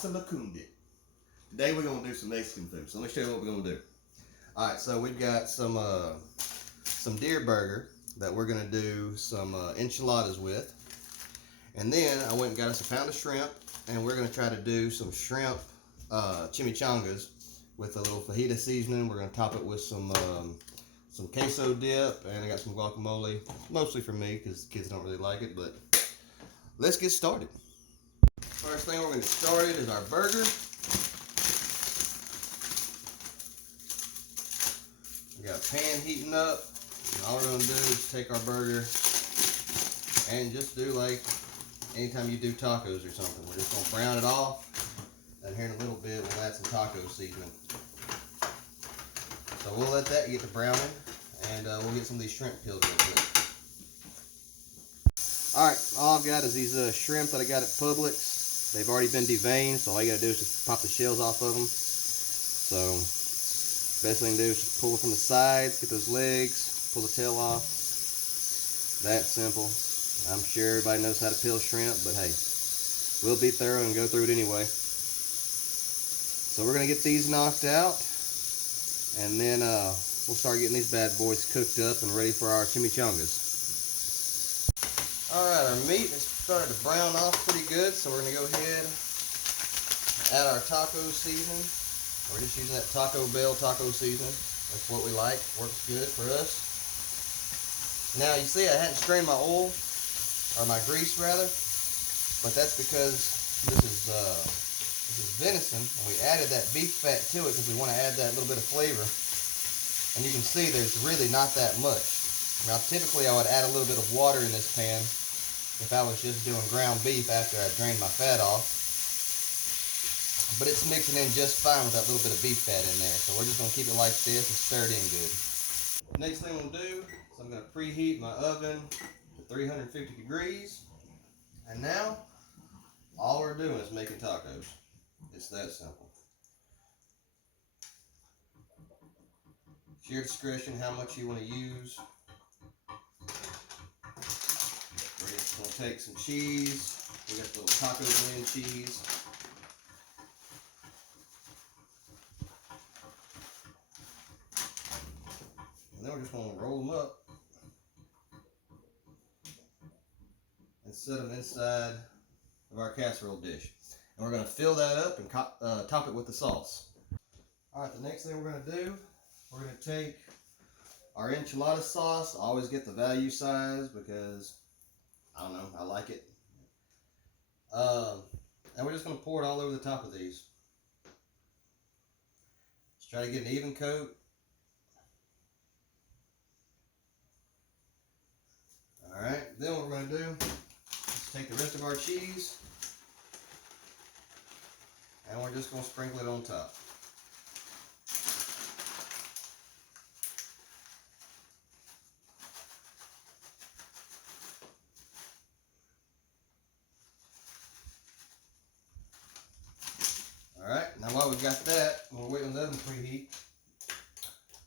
Casa de Koondick. Today we're gonna do some Mexican food. So let me show you what we're gonna do. All right, so we've got some deer burger that we're gonna do some enchiladas with, and then I went and got us a pound of shrimp, and we're gonna try to do some shrimp chimichangas with a little fajita seasoning. We're gonna top it with some queso dip, and I got some guacamole, mostly for me because kids don't really like it. But let's get started. First thing we're gonna get started is our burger. We got a pan heating up, and all we're gonna do is take our burger and just do like anytime you do tacos or something. We're just gonna brown it off, and here in a little bit we'll add some taco seasoning. So we'll let that get to browning, and we'll get some of these shrimp peeled real quick. Alright, all I've got is these shrimp that I got at Publix. They've already been deveined, so all you gotta do is just pop the shells off of them. So best thing to do is just pull it from the sides, get those legs, pull the tail off. That simple. I'm sure everybody knows how to peel shrimp, but hey, we'll be thorough and go through it anyway. So we're gonna get these knocked out, and then we'll start getting these bad boys cooked up and ready for our chimichangas. Alright, our meat has started to brown off pretty good, so we're gonna go ahead and add our taco seasoning. We're just using that Taco Bell taco seasoning. That's what we like. Works good for us. Now you see I hadn't strained my oil, or my grease rather, but that's because this is venison, and we added that beef fat to it because we want to add that little bit of flavor. And you can see there's really not that much. Now typically I would add a little bit of water in this pan if I was just doing ground beef after I drained my fat off. But it's mixing in just fine with that little bit of beef fat in there. So we're just going to keep it like this and stir it in good. Next thing we'll do is I'm going to preheat my oven to 350 degrees. And now, all we're doing is making tacos. It's that simple. It's your discretion how much you want to use. We're just going to take some cheese. We got the little taco blend cheese. And then we're just going to roll them up and set them inside of our casserole dish. And we're going to fill that up and top it with the sauce. Alright, the next thing we're going to do, we're going to take our enchilada sauce. I always get the value size because, I don't know, I like it. And we're just going to pour it all over the top of these. Just try to get an even coat. Alright, then what we're going to do is take the rest of our cheese, and we're just going to sprinkle it on top. Alright, now while we've got that, we're waiting on the oven to preheat.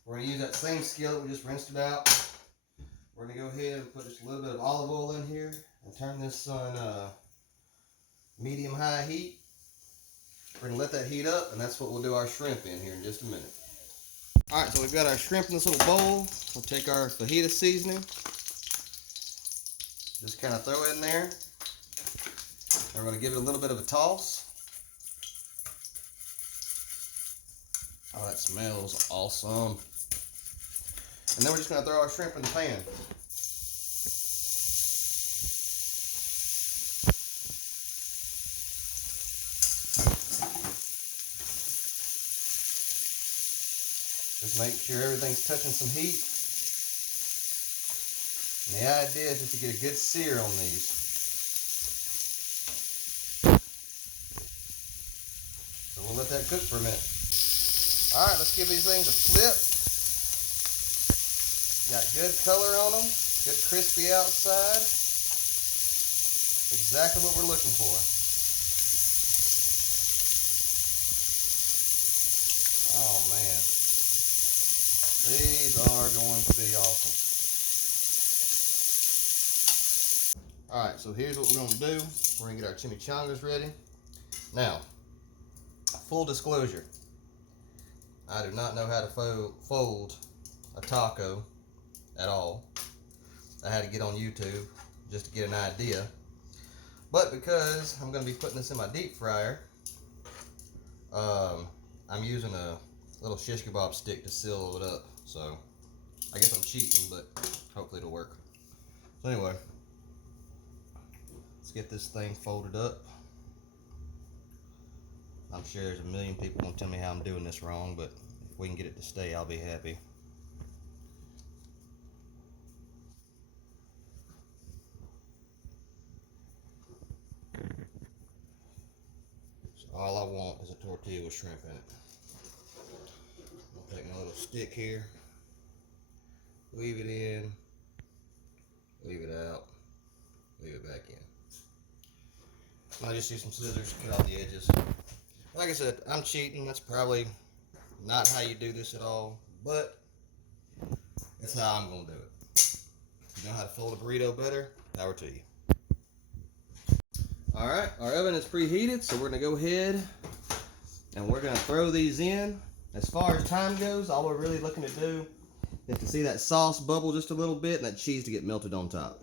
We're going to use that same skillet we just rinsed it out. We're going to go ahead and put just a little bit of olive oil in here and turn this on medium-high heat. We're going to let that heat up, and that's what we'll do our shrimp in here in just a minute. Alright, so we've got our shrimp in this little bowl. We'll take our fajita seasoning. Just kind of throw it in there. And we're going to give it a little bit of a toss. Oh, that smells awesome. And then we're just going to throw our shrimp in the pan. Just make sure everything's touching some heat. And the idea is just to get a good sear on these. So we'll let that cook for a minute. Alright, let's give these things a flip. Got good color on them, good crispy outside. Exactly what we're looking for. Oh man, these are going to be awesome. Alright, so here's what we're going to do. We're going to get our chimichangas ready. Now, full disclosure, I do not know how to fold a taco at all. I had to get on YouTube just to get an idea. But because I'm going to be putting this in my deep fryer, I'm using a little shish kebab stick to seal it up. So I guess I'm cheating, but hopefully it'll work. So anyway, let's get this thing folded up. I'm sure there's a million people gonna tell me how I'm doing this wrong, but if we can get it to stay, I'll be happy. So all I want is a tortilla with shrimp in it. I'll take my little stick here, weave it in, leave it out, leave it back in. I just use some scissors to cut off the edges. Like I said, I'm cheating. That's probably not how you do this at all, but that's how I'm gonna do it. If you know how to fold a burrito better, power to you. Alright, our oven is preheated, so we're gonna go ahead and we're gonna throw these in. As far as time goes, all we're really looking to do is to see that sauce bubble just a little bit and that cheese to get melted on top.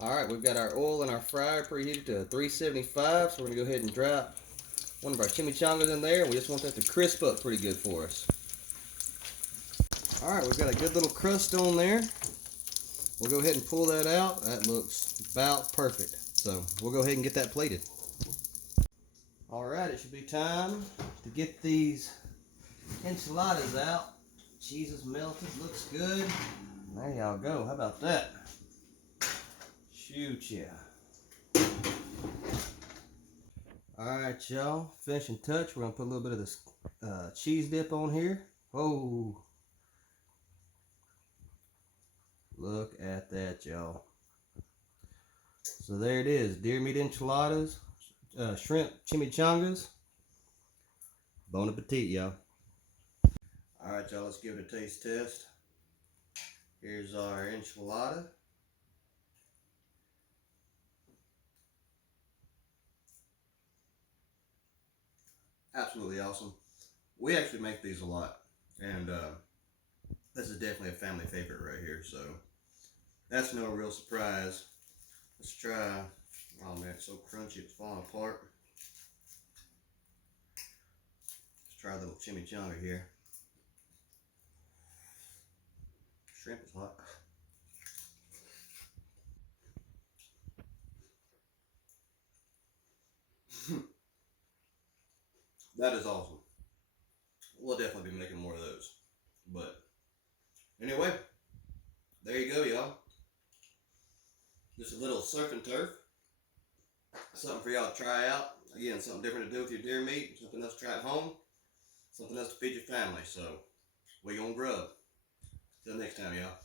Alright, we've got our oil in our fryer preheated to 375, so we're going to go ahead and drop one of our chimichangas in there. We just want that to crisp up pretty good for us. Alright, we've got a good little crust on there. We'll go ahead and pull that out. That looks about perfect. So we'll go ahead and get that plated. Alright, it should be time to get these enchiladas out. Cheese is melted, looks good. There y'all go, how about that? Shoot, yeah. Alright, y'all. Finishing touch. We're going to put a little bit of this cheese dip on here. Oh. Look at that, y'all. So there it is. Deer meat enchiladas. Shrimp chimichangas. Bon appetit, y'all. Alright, y'all. Let's give it a taste test. Here's our enchilada. Absolutely awesome. We actually make these a lot, and this is definitely a family favorite right here, so that's no real surprise. Let's try. Oh man, it's so crunchy, it's falling apart. Let's try a little chimichanga here. Shrimp is hot. That is awesome. We'll definitely be making more of those. But anyway, there you go, y'all. Just a little surf and turf. Something for y'all to try out. Again, something different to do with your deer meat. Something else to try at home. Something else to feed your family. So, we gonna grub. Till next time, y'all.